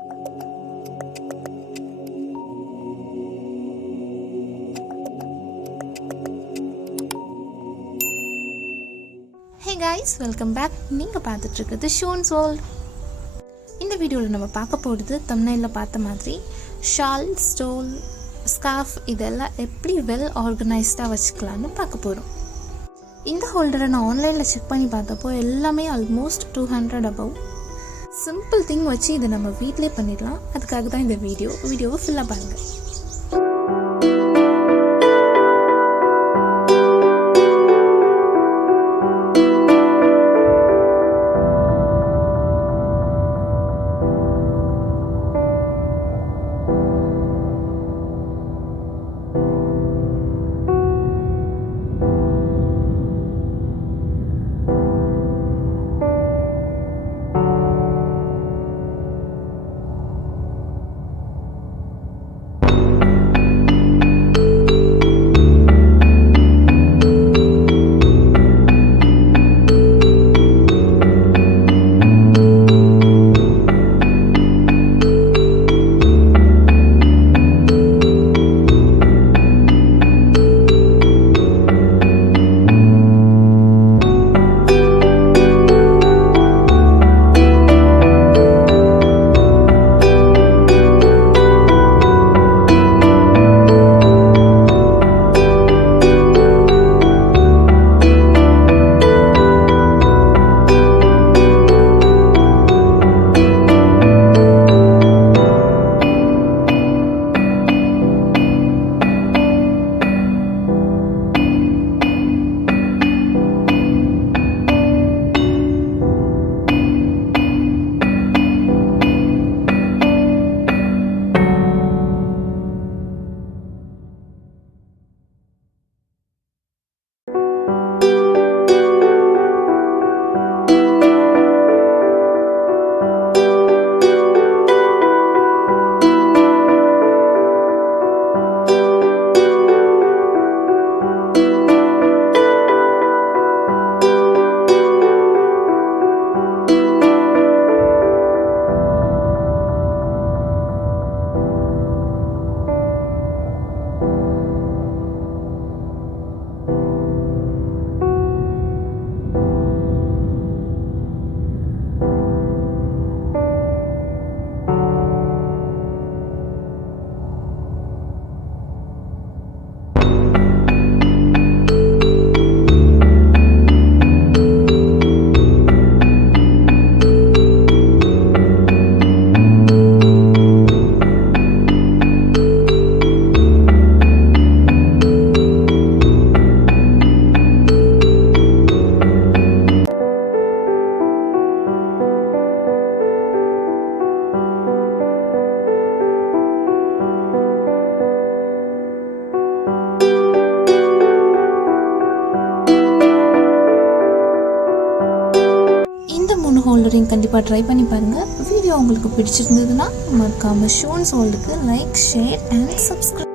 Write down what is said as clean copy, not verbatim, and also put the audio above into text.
Hey guys, welcome back. நீங்கள் பார்த்துட்டு இருக்கிறது ஷோன்ஸ் வேர்ல்ட். இந்த வீடியோவில் நம்ம பார்க்க போகிறது தம்ப்நெயிலில் பார்த்த மாதிரி ஷால், ஸ்டோல், ஸ்கார்ஃப் இதெல்லாம் எப்படி வெல் ஆர்கனைஸ்டாக வச்சுக்கலான்னு பார்க்க போகிறோம். இந்த ஹோல்டரை நான் ஆன்லைனில் செக் பண்ணி பார்த்தப்போ எல்லாமே ஆல்மோஸ்ட் 200 above. சிம்பிள் திங் வச்சு இதை நம்ம வீட்டிலே பண்ணிடலாம். அதுக்காக தான் இந்த வீடியோவை ஃபுல்லாக பாருங்கள். ஹோல்டரையும் கண்டிப்பாக ட்ரை பண்ணி பாருங்கள். வீடியோ உங்களுக்கு பிடிச்சிருந்ததுன்னா மறக்காமல் ஷோன்ஸ் வேர்ல்டுக்கு லைக், ஷேர் அண்ட் சப்ஸ்கிரைப்.